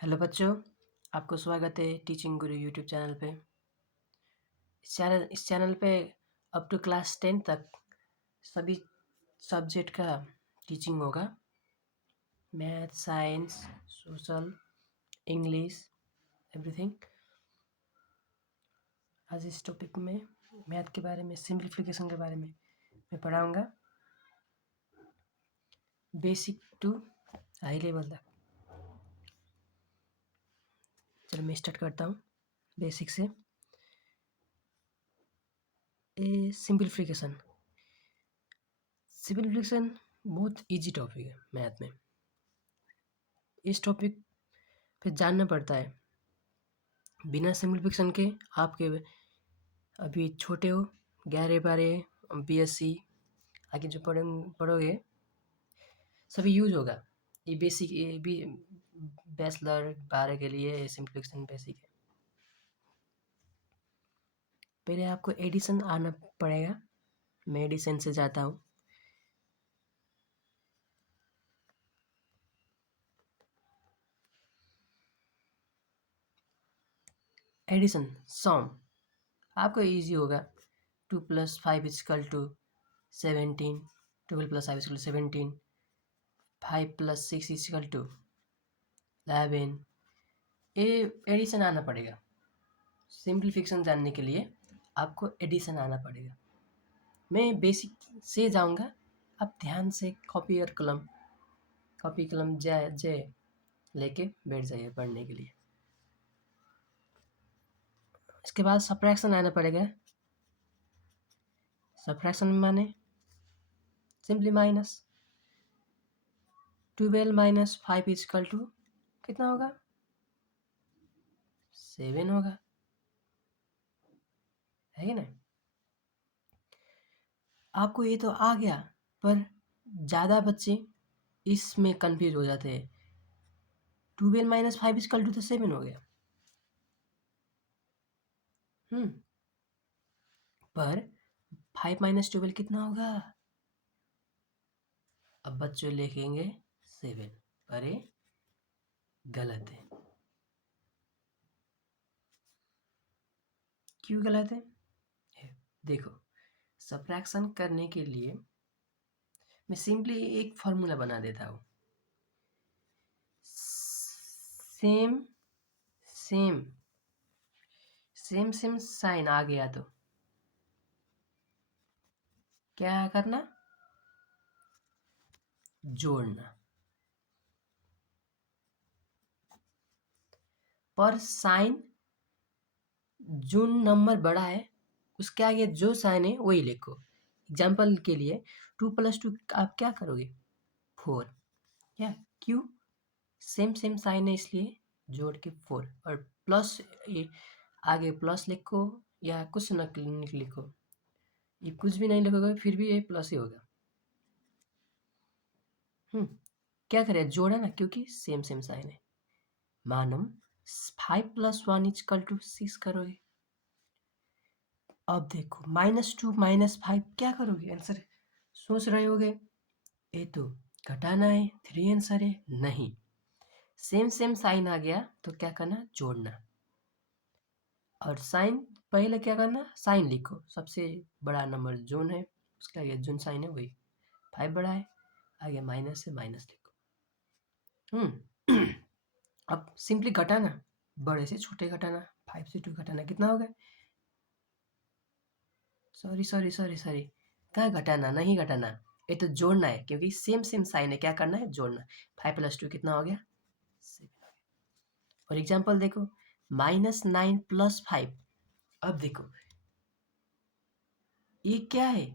Hello बच्चों, आपको स्वागत है टीचिंग गुरु यूट्यूब चैनल पे। इस चैनल पे अप टू क्लास 10 तक सभी सब्जेक्ट का टीचिंग होगा। Math, science, social, English, everything. आज इस टॉपिक में मैथ के बारे में, सिंप्लीफिकेशन के बारे में मैं पढ़ाऊँगा, बेसिक टू हाई लेवल तक। चलो मैं स्टार्ट करता हूँ बेसिक से। सिंप्लीफिकेशन बहुत इजी टॉपिक है मैथ में। इस टॉपिक पे जानना पड़ता है। बिना सिंप्लीफिकेशन के आपके अभी छोटे हो, 11-12 BSc आगे जो पढ़ोगे सभी यूज होगा। ये बेसिक, ये भी बैचलर 12 के लिए सिंप्लीफिकेशन बेसिक है। पहले आपको एडिशन आना पड़ेगा। मैं एडिशन से जाता हूँ। एडिशन सम आपको इजी होगा। 2 + 5 = 17, 12 + 5 = 17, 5 + 6 = 11। ये एडिशन आना पड़ेगा। सिंप्लीफिकेशन जानने के लिए आपको एडिशन आना पड़ेगा। मैं बेसिक से जाऊंगा, आप ध्यान से कॉपी कलम जे लेके बैठ जाइए पढ़ने के लिए। इसके बाद सब्ट्रैक्शन आना पड़ेगा। सब्ट्रैक्शन माने सिंपली माइनस। 12 - 5 = कितना होगा? 7 होगा, है कि नहीं? आपको ये तो आ गया, पर ज़्यादा बच्चे इसमें कंफ्यूज हो जाते हैं। 12 - 5 = तो 7 हो गया। पर 5 - 12 कितना होगा? अब बच्चे लिखेंगे 7, पर ये गलत है। क्यों गलत है? देखो, सब्ट्रैक्शन करने के लिए मैं सिंपली एक फॉर्मूला बना देता हूँ। सेम साइन आ गया तो क्या करना? जोड़ना। पर साइन जो नंबर बड़ा है उसके आगे जो साइन है वही लिखो। एग्जाम्पल के लिए 2 + 2 आप क्या करोगे? 4। क्या? क्यों? सेम साइन है इसलिए जोड़ के 4। और प्लस, ये आगे प्लस लिखो या कुछ न लिखो, ये कुछ भी नहीं लिखोगे फिर भी ये प्लस ही होगा। क्या करें? जोड़ा ना, क्योंकि सेम साइन है। मानो 5 + 1 = 6 करोगे। अब देखो -2 - 5 क्या करोगे? आंसर सोच रहे होगे, ये तो घटाना है, 3 आंसर है। नहीं, सेम साइन आ गया तो क्या करना? जोड़ना। और साइन पहले क्या करना? साइन लिखो, सबसे बड़ा नंबर जोन है उसका आगे जोन साइन है वही। 5 बड़ा है, आगे माइनस है, माइनस लिखो। अब सिंपली घटाना, बड़े से छोटे घटाना, 5 से 2 घटाना, कितना होगा? सॉरी, कहाँ घटाना? नहीं घटाना, ये तो जोड़ना है, क्योंकि सेम साइन है। क्या करना है? जोड़ना। 5 + 2 कितना हो गया? 7 हो गया। और एग्जाम्पल देखो, -9 + 5। अब देखो ये क्या है?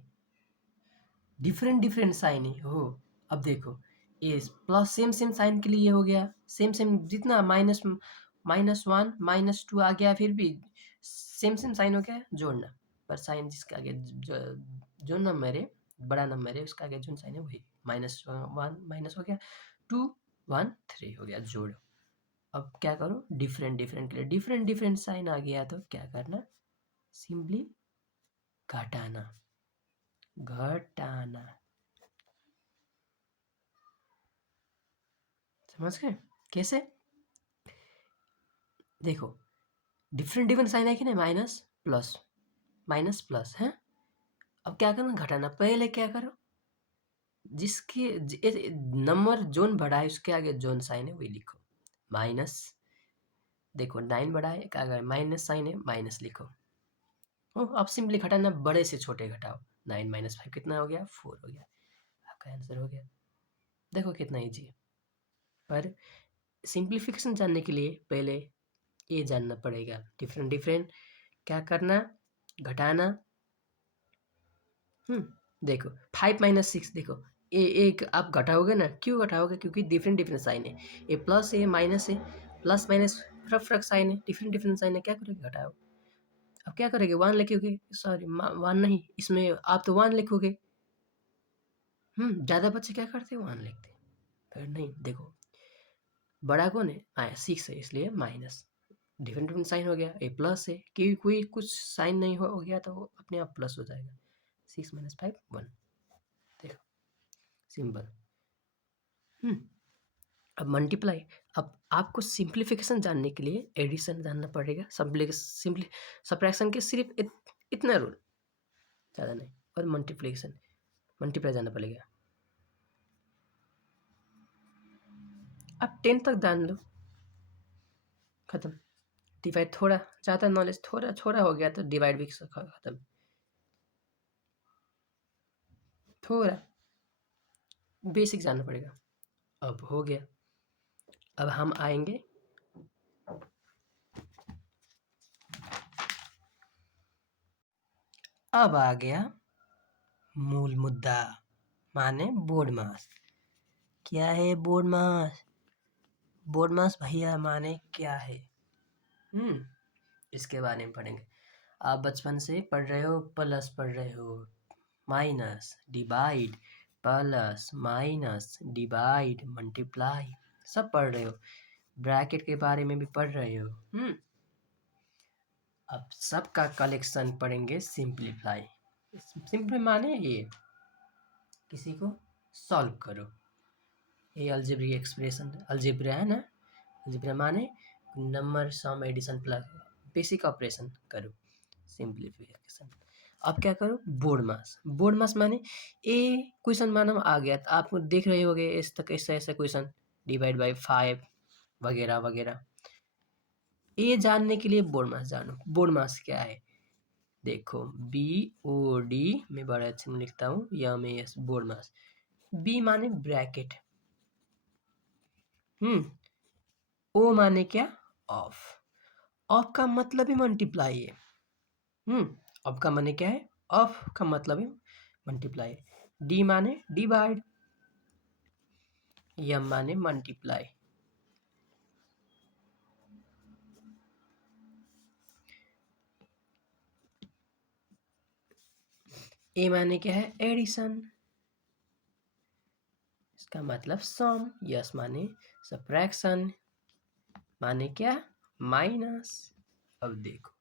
डिफरेंट साइन है हो। अब देखो ये प्लस सेम साइन के लिए हो गया। सेम जितना -1 -2 आ गया, फिर भी सेम साइन हो गया, जोड़ना। पर साइन जिसके आगे जो नंबर है, बड़ा नंबर है, उसका आगे जो साइन है वही। -1 माइनस हो गया, 2 1 3 हो गया, जोड़ो। अब क्या करो? डिफरेंट के लिए डिफरेंट साइन आ गया तो क्या करना? सिंपली घटाना। समझ गए कैसे? देखो डिफरेंट डिफरेंट साइन है कि नहीं, माइनस प्लस है। अब क्या करना, घटाना। पहले क्या करो, जिसके नंबर जोन बड़ा है उसके आगे जोन साइन है वही लिखो। माइनस, देखो 9 बड़ा है, क्या करें, माइनस साइन है, माइनस लिखो। अब सिंपली घटाना, बड़े से छोटे घटाओ। 9 माइनस 5 कितना हो गया, 4 हो गया। आपका आंसर हो गया। देखो कितना ईजी है। पर सिंप्लीफिकेशन जानने के लिए पहले ये जानना पड़ेगा, डिफरेंट डिफरेंट क्या करना, घटाना। देखो 5 माइनस 6, देखो ये एक आप घटाओगे ना, क्यों घटाओगे, क्योंकि डिफरेंट डिफरेंट साइन है, ये प्लस है माइनस है, प्लस माइनस फर्क फर्क साइन है, डिफरेंट डिफरेंट साइन है, क्या करोगे, घटाओ। अब क्या करोगे, 1 लिखोगे, सॉरी 1 नहीं, इसमें आप तो 1 लिखोगे। ज़्यादा बच्चे क्या करते हैं, 1 लिखते हैं। फिर नहीं, देखो बड़ा कौन है, 6 है, इसलिए माइनस, डिफरेंट डिफरेंट साइन हो गया, ये प्लस है, कि कोई कुछ साइन नहीं हो गया तो वो अपने आप प्लस हो जाएगा। 6 माइनस 5 1। देखो सिंपल। अब मल्टीप्लाई। अब आपको सिंप्लीफिकेशन जानने के लिए एडिशन जानना पड़ेगा, सिंपली सब्ट्रैक्शन के सिर्फ इतना रूल, ज़्यादा नहीं। और मल्टीप्लिकेशन, मल्टीप्लाई जानना पड़ेगा। आप 10 तक जान लो, खत्म। डिवाइड थोड़ा ज़्यादा नॉलेज थोड़ा छोड़ा हो गया तो डिवाइड भी खत्म, थोड़ा बेसिक जानना पड़ेगा। अब हो गया। अब हम आएंगे अब आ गया मूल मुद्दा, माने बोर्ड मास। क्या है बोर्ड मास, बोर्ड मास भैया माने क्या है। इसके बारे में पढ़ेंगे। आप बचपन से पढ़ रहे हो, प्लस पढ़ रहे हो, minus divide, plus minus divide multiply, सब पढ़ रहे हो। ब्रैकेट के बारे में भी पढ़ रहे हो। अब सबका कलेक्शन पढ़ेंगे, सिंप्लीफाई। सिंपल माने ये किसी को सॉल्व करो, ये अलजेब्रिक एक्सप्रेशन, अलजेब्रा है ना, अलजेब्रा माने नंबर सम एडिशन प्लस बेसिक ऑपरेशन करो, सिंप्लीफिकेशन। अब क्या करो, बोर्ड मास। बोर्ड मास माने ए क्वेश्चन मानो आ गया तो आप देख रहे होगे इस तक ऐसा ऐसा क्वेश्चन, डिवाइड बाय 5 वगैरह वगैरह। ये जानने के लिए बोर्ड मास जानो। बोर्ड मास क्या है, देखो BOD मैं बड़े अच्छे में लिखता हूँ, यस बोर्ड मास। बी माने ब्रैकेट, ओ माने क्या, ऑफ। ऑफ का मतलब ही मल्टीप्लाई है। ऑफ का माने क्या है, ऑफ का मतलब है मल्टीप्लाई। डी माने डिवाइड, एम माने मल्टीप्लाई, ए माने क्या है, एडिशन, इसका मतलब सम। यस माने सब्ट्रैक्शन, माने क्या, माइनस। अब देखो,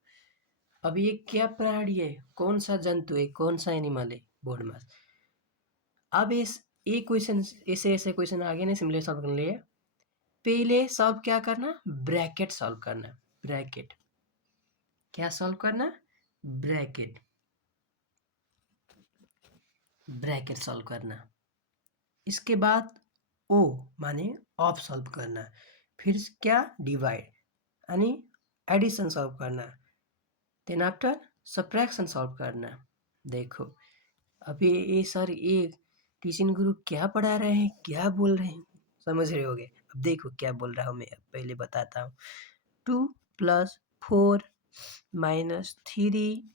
अब ये क्या प्राणी है, कौन सा जंतु है, कौन सा एनिमल है, बोर्ड मास। अब इस एक क्वेश्चन, ऐसे ऐसे क्वेश्चन आगे ना सिंपली सॉल्व करने लिए पहले सॉल्व क्या करना, ब्रैकेट सॉल्व करना। ब्रैकेट क्या सॉल्व करना, ब्रैकेट, ब्रैकेट सॉल्व करना। इसके बाद ओ माने ऑफ सॉल्व करना, फिर क्या, डिवाइड यानी एडिशन सॉल्व करना, देन आफ्टर सब्ट्रैक्शन सॉल्व करना। देखो अभी ये सर ये ट्यूशन गुरु क्या पढ़ा रहे हैं, क्या बोल रहे हैं, समझ रहे होगे। अब देखो क्या बोल रहा हूँ मैं, पहले बताता हूँ। 2 + 4 - 3,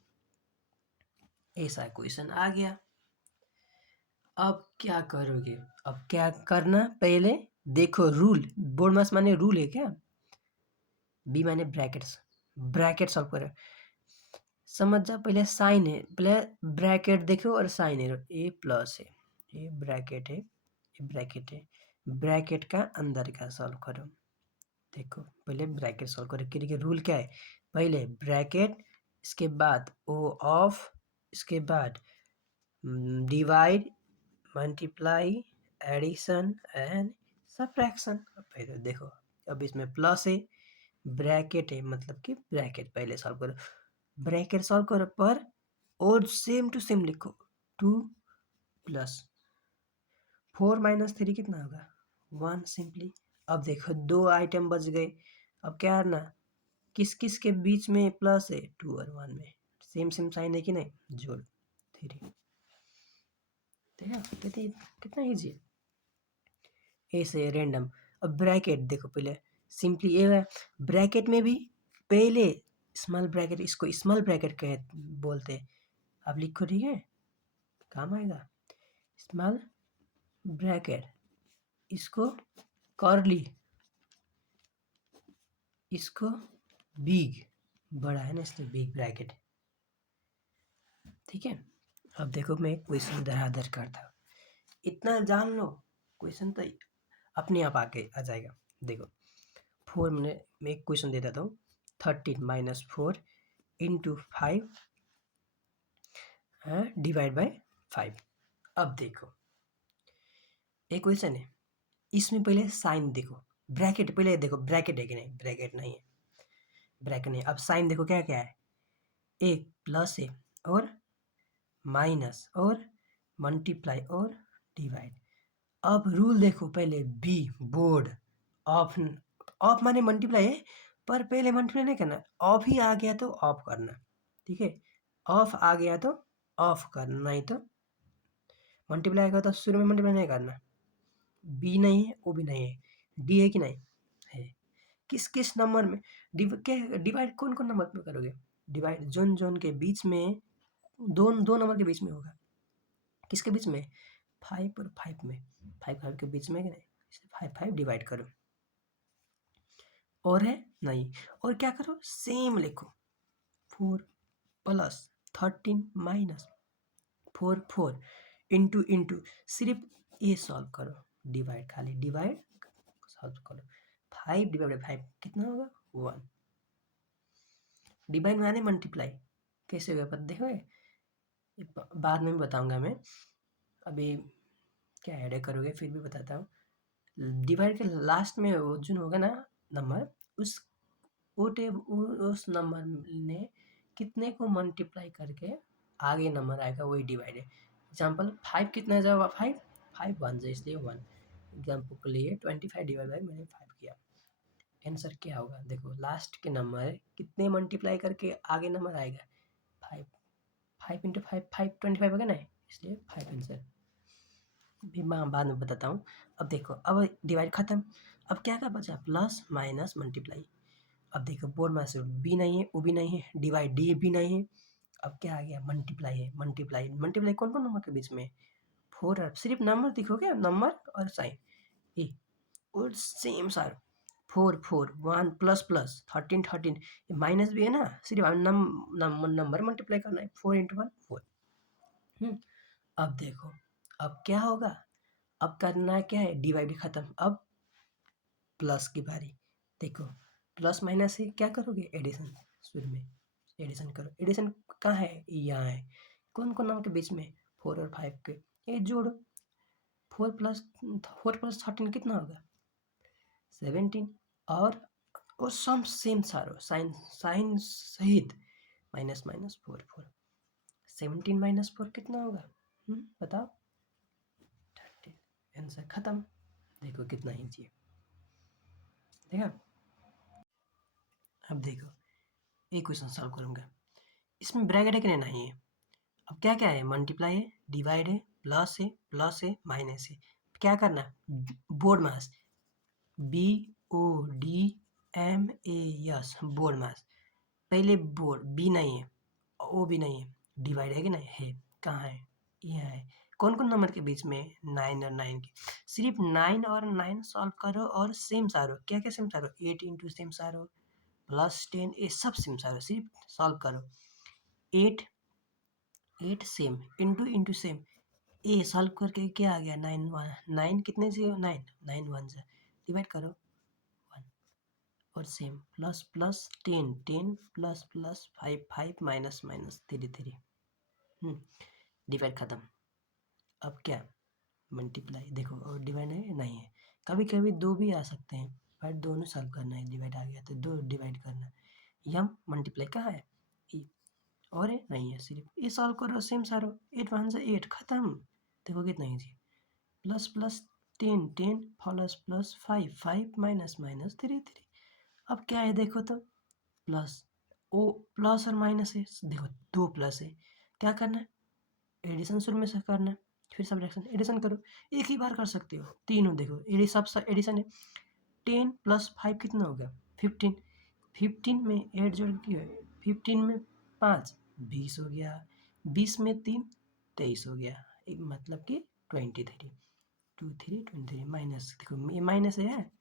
ऐसा क्वेश्चन आ गया। अब क्या करोगे, अब क्या करना, पहले देखो रूल, बोर्ड मास माने रूल है क्या, बी माने ब्रैकेट्स, ब्रैकेट सॉल्व करो, समझ जा। पहले साइन है, पहले ब्रैकेट देखो और साइन है, ए प्लस है, ये ब्रैकेट है, ये ब्रैकेट है, ब्रैकेट का अंदर का सॉल्व करो। देखो पहले ब्रैकेट सॉल्व करो, क्योंकि रूल क्या है, पहले ब्रैकेट, इसके बाद ओ ऑफ, इसके बाद divide, multiply, addition and subtraction. पहले देखो अब इसमें प्लस है, ब्रैकेट है, मतलब कि ब्रैकेट पहले सॉल्व करो, ब्रैकेट सॉल्व करो पर और सेम टू सेम लिखो। 2 प्लस 4 माइनस 3 कितना होगा 1 सिंपली। अब देखो 2 आइटम बच गए, अब क्या करना, किस किस के बीच में प्लस है 2 और 1 में सेम सेम साइन है कि नहीं, जोड़ 3। देखा कितना ईजी है, ऐसे रैंडम। अब ब्रैकेट देखो पहले सिंपली ये है, ब्रैकेट में भी पहले स्मॉल ब्रैकेट, इसको स्मॉल ब्रैकेट कह बोलते हैं। अब लिखो ठीक है, काम आएगा स्मॉल ब्रैकेट, इसको कर्ली, इसको बिग, बड़ा है ना इसलिए बिग ब्रैकेट। ठीक है, अब देखो मैं क्वेश्चन धराधर करता हूँ, इतना जान लो क्वेश्चन तो अपने आप आके आ जाएगा। देखो 4 मैं एक क्वेश्चन दे देता हूँ, 13 माइनस 4 इंटू 5 डिवाइड बाय 5। अब देखो एक क्वेश्चन है, इसमें पहले साइन देखो, ब्रैकेट पहले देखो ब्रैकेट है कि नहीं, ब्रैकेट नहीं है, ब्रैकेट नहीं। अब साइन देखो क्या क्या है, एक प्लस है और माइनस और मल्टीप्लाई और डिवाइड। अब रूल देखो पहले, बी बोर्ड, ऑफ, ऑफ माने मल्टीप्लाई है पर पहले मल्टीप्लाई नहीं करना, ऑफ ही आ गया तो ऑफ करना, ठीक है, ऑफ आ गया तो ऑफ करना, नहीं तो मल्टीप्लाई आएगा तो शुरू में मल्टीप्लाई नहीं करना। बी नहीं है, ओ भी नहीं है, डी है कि नहीं है। किस किस नंबर में डिवाइड कौन कौन नंबर में करोगे, डिवाइड जोन जोन के बीच में, दो नंबर के बीच में होगा, किसके बीच में 5 और 5 में, 5 के बीच में कि नहीं, इसलिए 5 डिवाइड करो, और है नहीं, और क्या करो सेम लिखो, 4 प्लस 13 माइनस 4 इंटू इंटू, सिर्फ ये सॉल्व करो, डिवाइड खाली डिवाइड सॉल्व करो, 5 डिवाइड बाई 5 कितना होगा 1, डिवाइड माने मल्टीप्लाई, कैसे होगा पता देखो बाद में बताऊंगा मैं, अभी क्या ऐड करोगे फिर भी बताता हूँ। डिवाइड के लास्ट में वो जो होगा ना नंबर, उस उस नंबर ने कितने को मल्टीप्लाई करके आगे नंबर आएगा वही डिवाइड है। एग्जाम्पल 5 कितना जाएगा 5 1 जाए इसलिए 1, एग्जाम्पल के लिए 25 डिवाइड बाई मैंने 5 किया, आंसर क्या होगा देखो, लास्ट के नंबर कितने मल्टीप्लाई करके आगे नंबर आएगा 5, 5 इंटू 5 25 होगा ना, इसलिए 5 आंसर। भी मैं बाद में बताता हूँ। अब देखो अब डिवाइड खत्म, अब क्या क्या बचा प्लस माइनस मल्टीप्लाई। अब देखो बोर्ड में से बी नहीं है, ओ भी नहीं है, डिवाइड डी भी नहीं है, अब क्या आ गया मल्टीप्लाई है, मल्टीप्लाई मल्टीप्लाई कौन कौन नंबर के बीच में 4 है, सिर्फ नंबर दिखो क्या, नंबर और साइन ए, और same sir 4 1 plus plus 13 minus भी है ना, सिर्फ नंबर मल्टीप्लाई करना है, 4 इंटू 1 4। अब देखो अब क्या होगा, अब करना है क्या है, डिवाइड खत्म, अब प्लस की बारी। देखो प्लस माइनस से क्या करोगे एडिशन, शुरू में एडिशन करो, एडिशन कहाँ है यहाँ है, कौन कौन नंबर के बीच में 4 और 5 के, ये जोड़ो, 4 प्लस 13 कितना होगा 17, और सम सेम सारो साइन साइन सहित, माइनस माइनस 4 17 माइनस 4 कितना होगा, बताओ 13, आंसर खत्म। देखो कितना ईजी है, देखा। अब देखो एक क्वेश्चन सॉल्व करूंगा, इसमें ब्रैकेट है कि नहीं है, अब क्या क्या है मल्टीप्लाई है, डिवाइड है, प्लस है माइनस है, क्या करना BODMAS, B O D M A S BODMAS, पहले बोर्ड बी नहीं है, ओ भी नहीं है, डिवाइड है कि नहीं है, कहाँ है यहाँ है, कौन कौन नंबर के बीच में 9 और 9 के, सिर्फ 9 और 9 सॉल्व करो और सेम सारो, क्या क्या सेम सारो 8 इंटू सेम सारो प्लस 10, ये सब सेम सारो, सिर्फ सॉल्व करो, 8 8 same into into same, A solve करके क्या आ गया 9 कितने से 9 1 से डिवाइड करो 1, और same plus plus 10 plus plus 5 minus minus 3 divide खत्म। अब क्या मल्टीप्लाई देखो, और डिवाइड है नहीं है, कभी कभी दो भी आ सकते हैं, भाई दोनों सॉल्व करना है, डिवाइड आ गया तो दो डिवाइड करना है। यम मल्टीप्लाई कहाँ है, ई और है नहीं है, सिर्फ ये सॉल्व करो, सेम सारो 8 1 से 8 खत्म। देखो कितना easy, plus plus 10 10 plus plus 5 5 minus minus 3 3। अब क्या है देखो तो, प्लस ओ प्लस और माइनस है, देखो दो प्लस है, क्या करना है एडिशन शुरू में से करना है, फिर सब्ट्रैक्शन, एडिशन करो एक ही बार कर सकते हो तीनों, देखो सब एडिशन है। 10 प्लस 5 कितना हो गया 15, 15 में 8 जोड़ के 15 में 5 20 हो गया, 20 में 3 23 हो गया, मतलब कि 23 2 3 23 माइनस, देखो ये माइनस है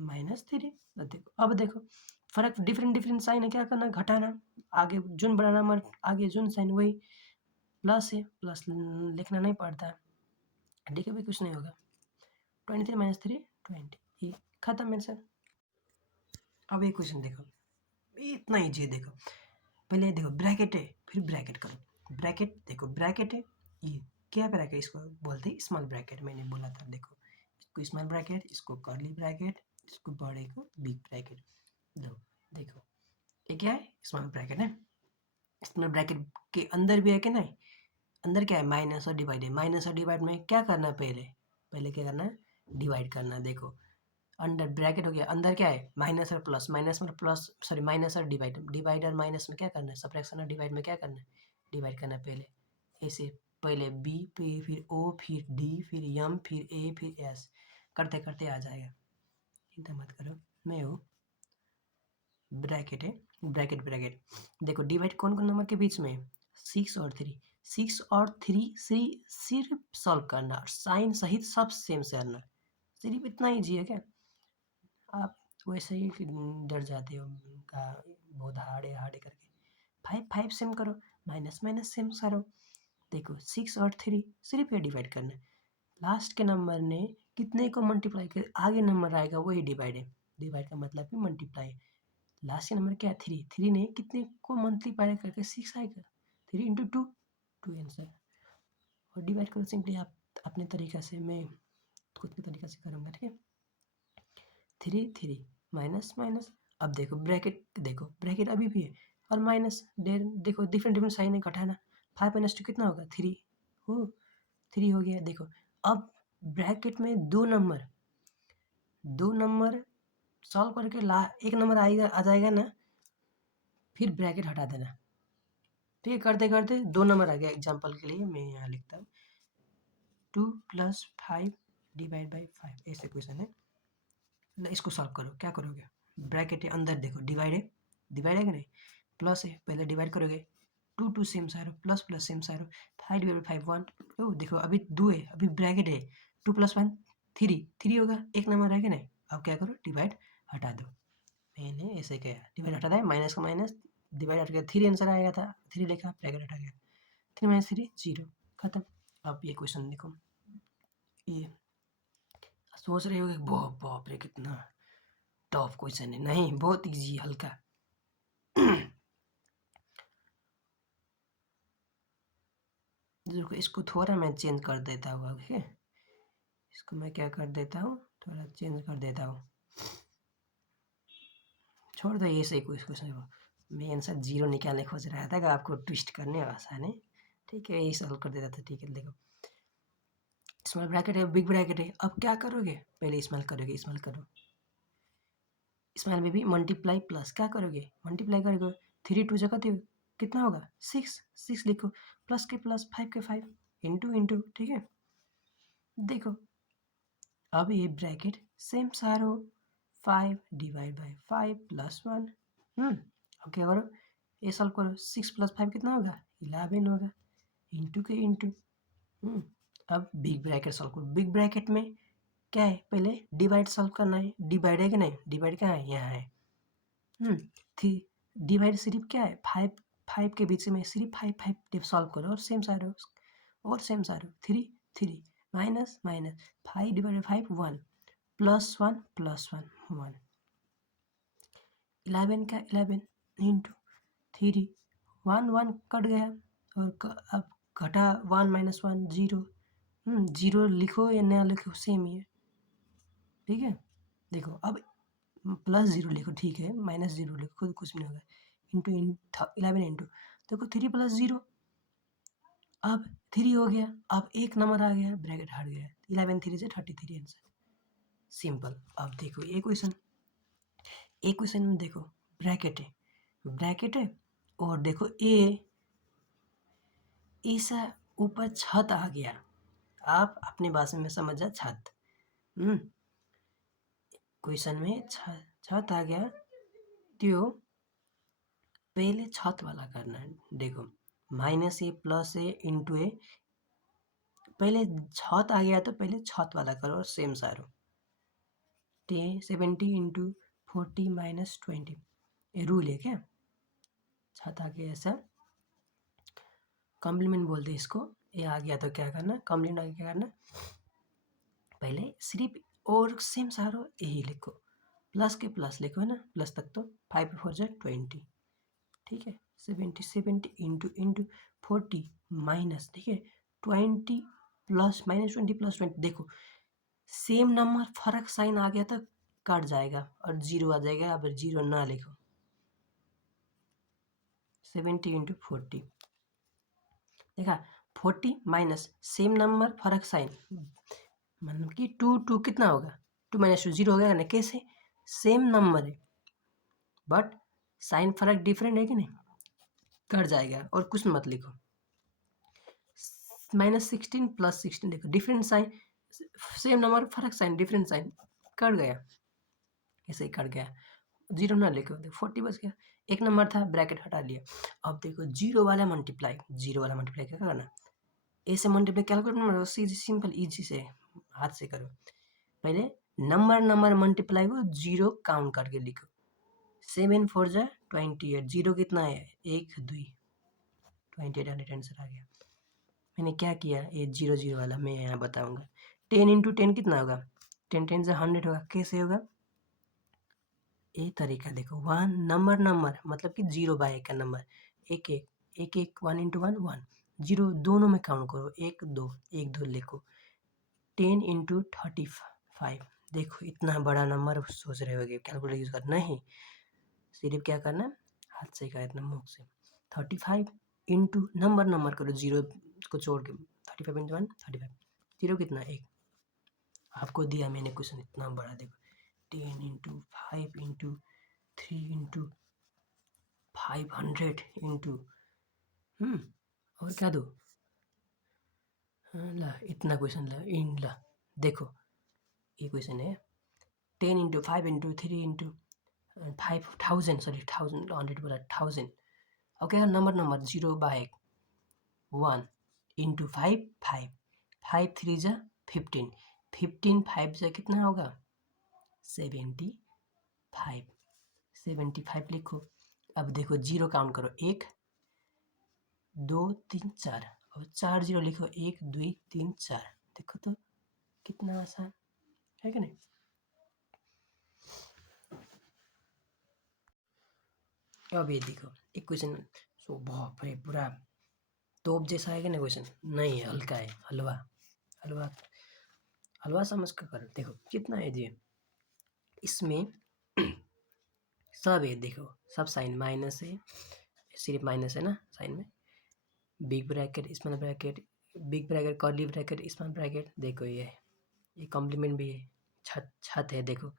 -3। देखो अब देखो फर्क, डिफरेंट डिफरेंट साइन है, क्या करना घटाना, आगे जून बढ़ाना मर आगे जून साइन वही प्लस है, प्लस लिखना नहीं पड़ता, ठीक है भी कुछ नहीं होगा। 23 - 3 20 खत्म आंसर। अब ये क्वेश्चन देखो, इतना ईजी है, देखो पहले देखो ब्रैकेट है, फिर ब्रैकेट करो, ब्रैकेट देखो ब्रैकेट है, ये क्या ब्रैकेट इसको बोलते हैं स्मॉल ब्रैकेट, मैंने बोला था, देखो इसको स्मॉल ब्रैकेट, इसको कर्ली ब्रैकेट, इसको बड़े को बिग ब्रैकेट। लो देखो ये क्या है स्मॉल ब्रैकेट है, स्मॉल ब्रैकेट के अंदर भी है कि नहीं, अंदर क्या है माइनस और डिवाइड है, माइनस और डिवाइड में क्या करना है पहले, पहले क्या करना है डिवाइड करना, देखो अंडर ब्रैकेट हो गया, अंदर क्या है माइनस और प्लस, माइनस में प्लस सॉरी माइनस और डिवाइड, डिवाइड और माइनस में क्या करना है सब्ट्रैक्शन और डिवाइड में क्या करना है डिवाइड करना है पहले, ऐसे पहले बी पे फिर ओ फिर डी फिर एम फिर ए फिर एस, करते करते आ जाएगा, चिंता मत करो, मैं हूँ ब्रैकेट है, ब्रैकेट ब्रैकेट देखो डिवाइड कौन कौन नंबर के बीच में 6 और 3, 6 और 3 से सिर्फ सॉल्व करना और साइन सहित सब सेम से करना, सिर्फ इतना ईजी है क्या, आप वैसे ही डर जाते हो का बहुत हार्ड है हार्ड है करके, 5 5 सेम करो, माइनस माइनस सेम करो, देखो 6 और 3 सिर्फ ये डिवाइड करना है, लास्ट के नंबर ने कितने को मल्टीप्लाई कर आगे नंबर आएगा वही डिवाइड है, डिवाइड का मतलब भी मल्टीप्लाई, लास्ट का नंबर क्या है 3, 3 ने कितने को मल्टीप्लाई करके 6 आएगा, 3 इंटू 2 2 आंसर, और डिवाइड करो सिंपली आप अपने तरीक़ा से, मैं खुद के तरीक़ा से करूँगा, ठीक है 3 3 माइनस माइनस, अब देखो ब्रैकेट अभी भी है और माइनस देखो डिफरेंट डिफरेंट साइन है घटाना, 5 - 2 कितना होगा 3 हो 3 हो गया, देखो अब ब्रैकेट में दो नंबर सॉल्व करके ला एक नंबर आएगा आ जाएगा ना, फिर ब्रैकेट हटा देना, ठीक है करते करते दो नंबर आ गया, एग्जाम्पल के लिए मैं यहाँ लिखता हूँ 2 + 5 डिवाइड बाई 5, ऐसे क्वेश्चन है, इसको सॉल्व करो, क्या करोगे ब्रैकेट के अंदर देखो डिवाइड है कि नहीं, प्लस है पहले डिवाइड करोगे 2 2 सेम सारो प्लस प्लस सेम सारो 5 डिवाइड 5 1, ओ देखो अभी 2 है अभी ब्रैकेट है 2 + 1 3 3 होगा, एक नंबर है कि नहीं, अब क्या करो डिवाइड हटा दो, मैंने ऐसे किया डिवाइड हटा दिया, माइनस का माइनस डिवाइड हट गया, 3 आंसर आएगा था, 3 लिखा ब्रैकेट हटा गया, 3 - 3 0 खत्म। अब ये क्वेश्चन देखो, ये सोच रहे हो कि बाप रे कितना टफ क्वेश्चन है, नहीं बहुत इजी हल्का देखो इसको थोड़ा मैं चेंज कर देता हूँ, ओके इसको मैं क्या कर देता हूँ थोड़ा चेंज कर देता हूँ, छोड़ दो ये सही क्वेश्चन को, मैं आंसर 0 निकालने खोज रहा था कि आपको ट्विस्ट करने आसान है, ठीक है यही सॉल्व कर देता था, ठीक है देखो स्मॉल ब्रैकेट है बिग ब्रैकेट है, अब क्या करोगे पहले स्मॉल करोगे, स्मॉल करो, स्मॉल में भी मल्टीप्लाई प्लस क्या करोगे मल्टीप्लाई करोगे, 3 2 जगह थे कितना होगा 6 6 लिखो, प्लस के प्लस 5 के 5 इंटू इंटू, ठीक है देखो अब ये ब्रैकेट सेम सारो 5 डिवाइड बाई 5 + 1, अब क्या करो ये सॉल्व करो, 6 + 5 कितना होगा 11 होगा, इंटू के इंटू, अब बिग ब्रैकेट सॉल्व करो, बिग ब्रैकेट में क्या है पहले डिवाइड सॉल्व करना है, डिवाइड है कि नहीं, डिवाइड कहाँ है यहाँ है, थ्री डिवाइड सिर्फ क्या है 5 5 के बीच में सिर्फ 5 5 सॉल्व करो और सेम सारो 3 3 माइनस माइनस 5 डिवाइड 5 1 + 1 + 1 1, 11 का 11 इंटू 3 1 1 कट गया, और अब घटा 1 - 1 0, 0 लिखो या ना लिखो सेम ही है, ठीक है देखो अब +0 लिखो, ठीक है, -0 लिखो, खुद कुछ भी नहीं होगा, इंटू 11 इंटू, देखो 3 + 0, अब 3 हो गया, अब एक नंबर आ गया, ब्रैकेट हट गया, 11 3 से 33 आंसर, सिंपल। अब देखो ये क्वेश्चन में देखो ब्रैकेट है और देखो ऐसा ऊपर छत आ गया, आप अपनी भाषा में समझ जा, छत। क्वेश्चन में छत आ गया, तो पहले छत वाला करना है। देखो -a + a इंटू ए, पहले छत आ गया तो पहले छत वाला करो और सेम सारो। 70 इंटू 40 - 20, ये रूल है क्या? छत आ गया ऐसा, कॉम्प्लीमेंट बोलते हैं इसको। ये आ गया तो क्या करना, कॉम्प्लीमेंट आ गया क्या करना, पहले सिर्फ और सेम सारो यही लिखो, प्लस के प्लस लिखो, है ना, प्लस तक तो 5 × 4 = 20, ठीक है। 70 इंटू 40 माइनस, ठीक है, 20 प्लस -20 + 20, देखो सेम नंबर फर्क साइन आ गया तो कट जाएगा और 0 आ जाएगा। अब 0 ना लिखो, 70 इंटू 40, देखा 40 माइनस सेम नंबर फर्क साइन, मतलब कि 2 कितना होगा, 2 - 2 0 हो गया ना, कैसे, सेम नंबर है बट साइन फर्क डिफरेंट है कि नहीं, कट जाएगा और कुछ मत लिखो। -16 + 16, देखो डिफरेंट साइन, सेम नंबर फर्क साइन डिफरेंट साइन, कट गया, ऐसे ही कट गया, 0 ना लिखो, देखो 40 बच गया, एक नंबर था, ब्रैकेट हटा लिया। अब देखो 0 वाला मल्टीप्लाई क्या करना, ए से मल्टीप्लाई कैलकुलेट, सीधी सिंपल इजी से हाथ से करो। पहले नंबर मल्टीप्लाई को 0 काउंट करके लिखो, 7 4 = 28, 0 कितना है, 1 2, 28 आंसर आ गया। मैंने क्या किया, ये 0 0 वाला मैं यहाँ बताऊंगा। 10 इंटू 10 कितना होगा, 10 10 से 100 होगा, कैसे होगा, ये तरीका देखो, 1 नंबर मतलब कि 0/1 का नंबर, एक 1 इंटू 1 1, 0 दोनों में काउंट करो, 1 2 1 2 लिखो। 10 इंटू 35, देखो इतना बड़ा नंबर सोच रहे होगे कैलकुलेटर यूज करना, नहीं, सिर्फ क्या करना, हाथ से करना, मुंह से। 35 इंटू नंबर करो, 0 को छोड़ के, 35 इंटू 1 35, 0 कितना, 1, आपको दिया मैंने क्वेश्चन इतना बड़ा, देखो 10 इंटू 5 इंटू 3 इंटू 500 इंटू, और क्या दो, ला इतना क्वेश्चन, ला देखो ये क्वेश्चन है, 10 इंटू 5 इंटू 3 इंटू 5000, सॉरी 1000, 100 बोला 1000, और क्या नंबर 0/1, 1 इंटू 5 5, 5 3 = 15, 15 5 से कितना होगा, 75 लिखो। अब देखो 0 काउंट करो, 1 2 3 4, और 4 0 लिखो, 1 2 3 4, देखो तो कितना आसान है कि नहीं। अब ये देखो एक क्वेश्चन, सो बाप रे, पूरा तोप जैसा है कि नहीं क्वेश्चन, नहीं है, हल्का है, हलवा समझ कर करो। देखो कितना है ये, इसमें सब है, देखो सब साइन माइनस है, सिर्फ माइनस है ना साइन में, big bracket small bracket, big bracket curly bracket small bracket, देखो ये कॉम्प्लीमेंट भी है, छत है, देखो।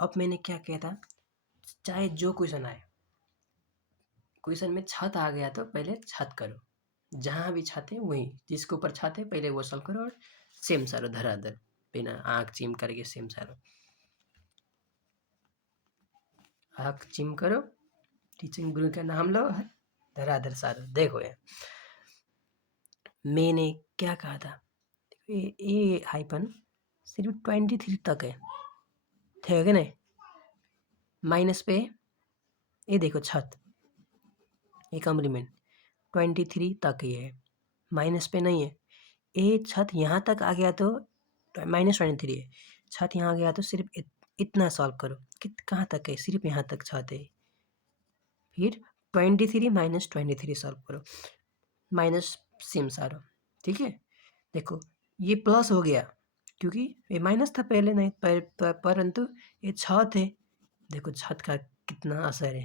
अब मैंने क्या किया था, चाहे जो क्वेश्चन आए, क्वेश्चन में छत आ गया तो पहले छत करो, जहाँ भी छत है वही, जिसके ऊपर छत है पहले वो सॉल्व करो, और सेम सारो धराधर, बिना आँख चिम करके सेम सारो, आँख चिम करो, टीचिंग गुरु का नाम लो, धराधर सारो। देखो यार मैंने क्या कहा था, ये हाइपन सिर्फ 23 तक है, थे नहीं, माइनस पे ये देखो छत, ये कॉम्प्लीमेंट 23 तक ही है, माइनस पे नहीं है, ये छत यहाँ तक आ गया तो -23 है, छत यहाँ आ गया तो सिर्फ इतना सॉल्व करो, कहाँ तक है, सिर्फ यहाँ तक छत है, फिर 23 - 23 सॉल्व करो, माइनस सेम सारो, ठीक है। देखो ये प्लस हो गया, क्योंकि ये माइनस था पहले, नहीं परंतु ये 6 थे। देखो छत का कितना असर है,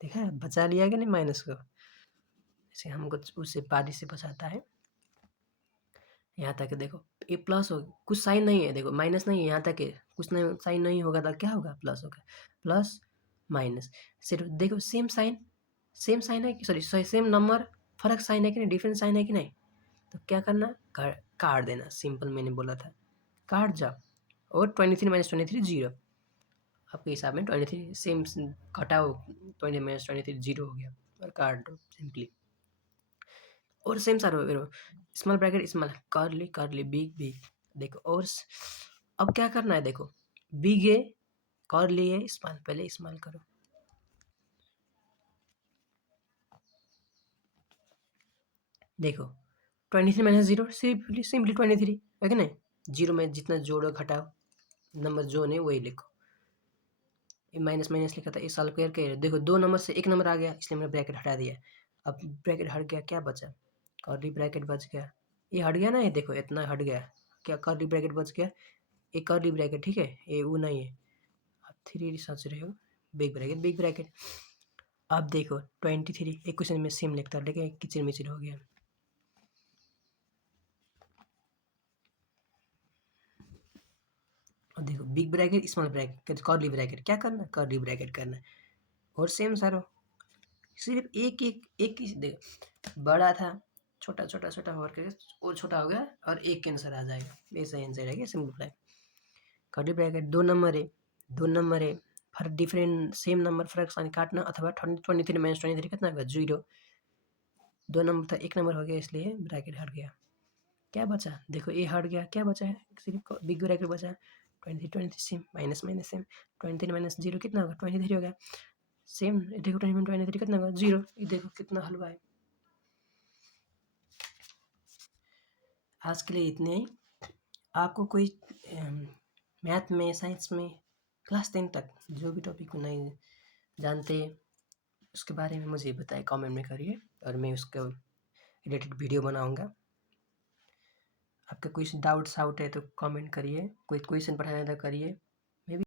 देखा है? बचा लिया कि नहीं माइनस को, जैसे हमको उससे पारी से बचाता है। यहाँ तक देखो ये प्लस हो, कुछ साइन नहीं है, देखो माइनस नहीं है, यहाँ तक है, कुछ नहीं साइन नहीं होगा तो क्या होगा, प्लस होगा। प्लस माइनस, सिर्फ देखो सेम साइन है कि सॉरी सेम नंबर, फर्क साइन है कि नहीं, डिफरेंट साइन है कि नहीं, तो क्या करना, काट देना। सिंपल मैंने बोला था, काट जाओ। और 23 माइनस 23 जीरो, आपके हिसाब में 23 सेम घटाओ, 20 माइनस 23 जीरो हो गया, और काट दो सिंपली। और सेम सारा स्मॉल ब्रैकेट स्मॉल, करली बिग बिग। देखो और अब क्या करना है, देखो बिग है, करली है, स्मॉल, पहले स्मॉल करो। देखो 23 माइनस जीरो, सिंपली 23 है कि नहीं, जीरो में जितना जोड़ो घटाओ, नंबर जो नहीं वही लिखो। ये माइनस माइनस लिखा था, ये सॉल्व करके देखो 2 नंबर से 1 नंबर आ गया, इसलिए मैंने ब्रैकेट हटा दिया। अब ब्रैकेट हट गया, क्या बचा, कर्ली ब्रैकेट बच गया। ये हट गया ना, ये देखो इतना हट गया, क्या कर्ली ब्रैकेट बच गया, एक कर्ली ब्रैकेट, ठीक है, ये वो नहीं है। आप 3 सोच रहे हो, बिग ब्रैकेट। अब देखो 23, एक क्वेश्चन में सेम लिखता लेकिन किचर मिचर हो गया। और देखो big bracket small bracket curly bracket, क्या करना, कर्ली ब्रैकेट करना है। और सेम सारो, सिर्फ एक ही देखो, बड़ा था, छोटा छोटा छोटा और करके और छोटा हो गया, और एक कैंसर आ जाएगा, ऐसा आंसर है क्या, सिंपल। कर्ली ब्रैकेट 2 नंबर है, 2 नंबर है, फर्क डिफरेंट सेम नंबर फर्क साइन काटना, अथवा 23 माइनस 23 कितना होगा, जीरो। 2 नंबर था, 1 नंबर हो गया, इसलिए ब्रैकेट हट गया। क्या बचा, देखो ये हट गया, क्या बचा है, सिर्फ बिग ब्रैकेट बचा। 23 same, minus minus same, 23 minus zero कितना होगा, 23 होगा। सेम देखो 23 कितना होगा, जीरो। ये देखो कितना हलवा है। आज के लिए इतने ही। आपको कोई मैथ में, साइंस में, क्लास 10 तक जो भी टॉपिक को नहीं जानते उसके बारे में मुझे बताएं, कमेंट में करिए, और मैं उसका रिलेटेड वीडियो बनाऊंगा। आपका कोई डाउट्स आउट है तो कमेंट करिए, कोई क्वेश्चन पढ़ाना है तो करिए।